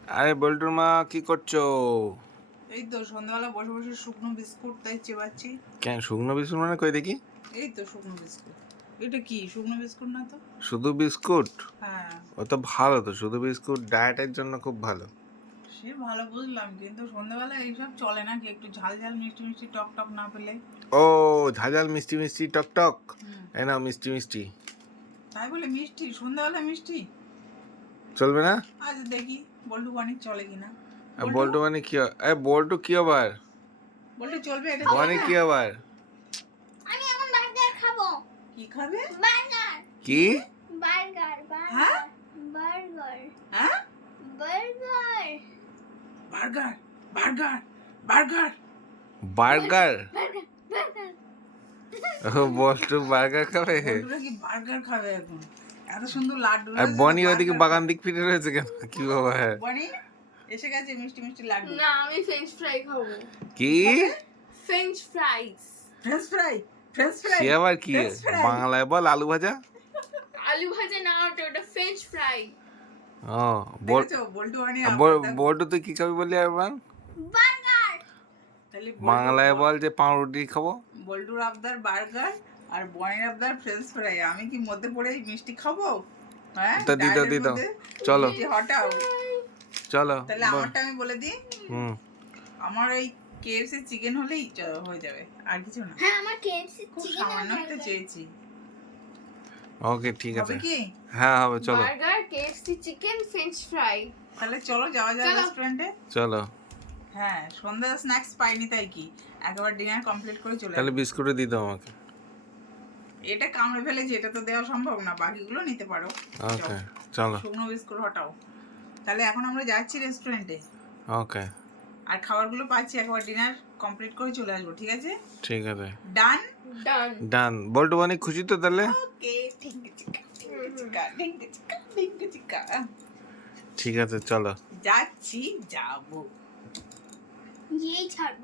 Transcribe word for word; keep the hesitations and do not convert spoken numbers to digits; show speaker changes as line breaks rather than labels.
আরে বল্টুর মা কি করছো?
এই তো সন্ধ্যাবেলা বসে বসে শুকনো বিস্কুট তাই চেবাচ্ছি।
কেন শুকনো বিস্কুট মানে কই দেখি?
এই তো শুকনো বিস্কুট। এটা কি শুকনো বিস্কুট না তো?
শুধু বিস্কুট?
হ্যাঁ,
ও তো ভালো, তো শুধু বিস্কুট ডায়েটের জন্য খুব ভালো।
সে ভালো বুঝলাম, কিন্তু সন্ধ্যাবেলা এইসব চলে না কি? একটু ঝাল ঝাল মিষ্টি মিষ্টি টক টক না পেলে।
ও ঝাঝাল মিষ্টি মিষ্টি টক টক,
হুম,
এই নাও মিষ্টি মিষ্টি।
তাই বলে মিষ্টি সন্ধ্যাবেলা মিষ্টি?
চলবে না?
আজ দেখি বল্টু বানিক চলে কিনা।
আর বল্টু মানে কি? এ বল্টু কি আবার?
বল্টু চলবে এটা?
মানে কি আবার?
আমি এখন বার্গার খাবো।
কি খাবে?
বার্গার
কি?
বার্গার
হ্যাঁ?
বার্গার
হ্যাঁ,
burger
burger burger burger
burger?
Burger burger
ও বল্টু বার্গার খাবে?
বল্টুরা কি বার্গার খাবে এখন? এত সুন্দর লাড্ডু
আর
রয়েছে,
বনি ওদিকে
burger
বাগান দিক ফিরে রয়েছে কেন? কি বাবা? হ্যাঁ
বনি এসে গেছে মিষ্টি মিষ্টি লাড্ডু।
না, আমি ফ্রেঞ্চ ফ্রাই খাবো।
কি?
French fries
French fry French fry
সে আবার কি?
French fry?
বাংলায় বল আলু ভাজা।
আলু ভাজা না, ওটা ওটা ফ্রেঞ্চ ফ্রাই।
ও বল
দেখেছো বল্টু বানি
বল্টু তুই কি খাবি বলি একবার?
বার্গার
তাহলে
বাংলায় বল যে পাউরুটি খাবো।
বল্টুর আবদার বার্গার আর বনির আবদার ফ্রেঞ্চ ফ্রাই। আমি কি মধ্যে পড়ে এই মিষ্টি খাবো? হ্যাঁ,
তা দিত
ডায়েটের
দিত
মধ্যে
চলো
মিষ্টি হটাও।
চলো।
তাহলে
বল।
আমারটা আমি বলে দিই,
হুম
আমার ওই কেএফসি চিকেন হলেই চ- হয়ে যাবে, আর কিছু না।
হ্যাঁ, আমার কেএফসি
খুব
চিকেন
সামান্য একটা চেয়েছি।
ওকে ঠিক আছে।
হবে কি?
হ্যাঁ হবে, চলো
burger, KFC chicken, French fry.
তাহলে চলো যাওয়া যাক
চলো।
রেস্টুরেন্টে।
চলো।
হ্যাঁ, সন্ধ্যা স্ন্যাক্স পাইনি তাই কি, একবার ডিনার কমপ্লিট করে চলে
তাহলে
আসবো।
বিস্কুটে দিত আমাকে।
এটা কামড়ে ফেলেছি, এটা তো দেওয়া সম্ভব না, বাকিগুলো নিতে পারো।
ওকে চলো।
শুকনো বিস্কুট হটাও। তাহলে এখন আমরা যাচ্ছি রেস্টুরেন্টে,
ওকে
আর খাবারগুলো পাচ্ছি, একবার ডিনার কমপ্লিট করে চলে আসবো, ঠিক আছে?
ঠিক আছে,
ডান।
ডান।
ডান। বল্টু বানি খুশি তো তাহলে?
ওকে, ঠিক চিকা চিকা ঠিক চিকা ঠিক চিকা।
ঠিক আছে চলো।
যাচ্ছি, যাবো।
এই ছাড়বো।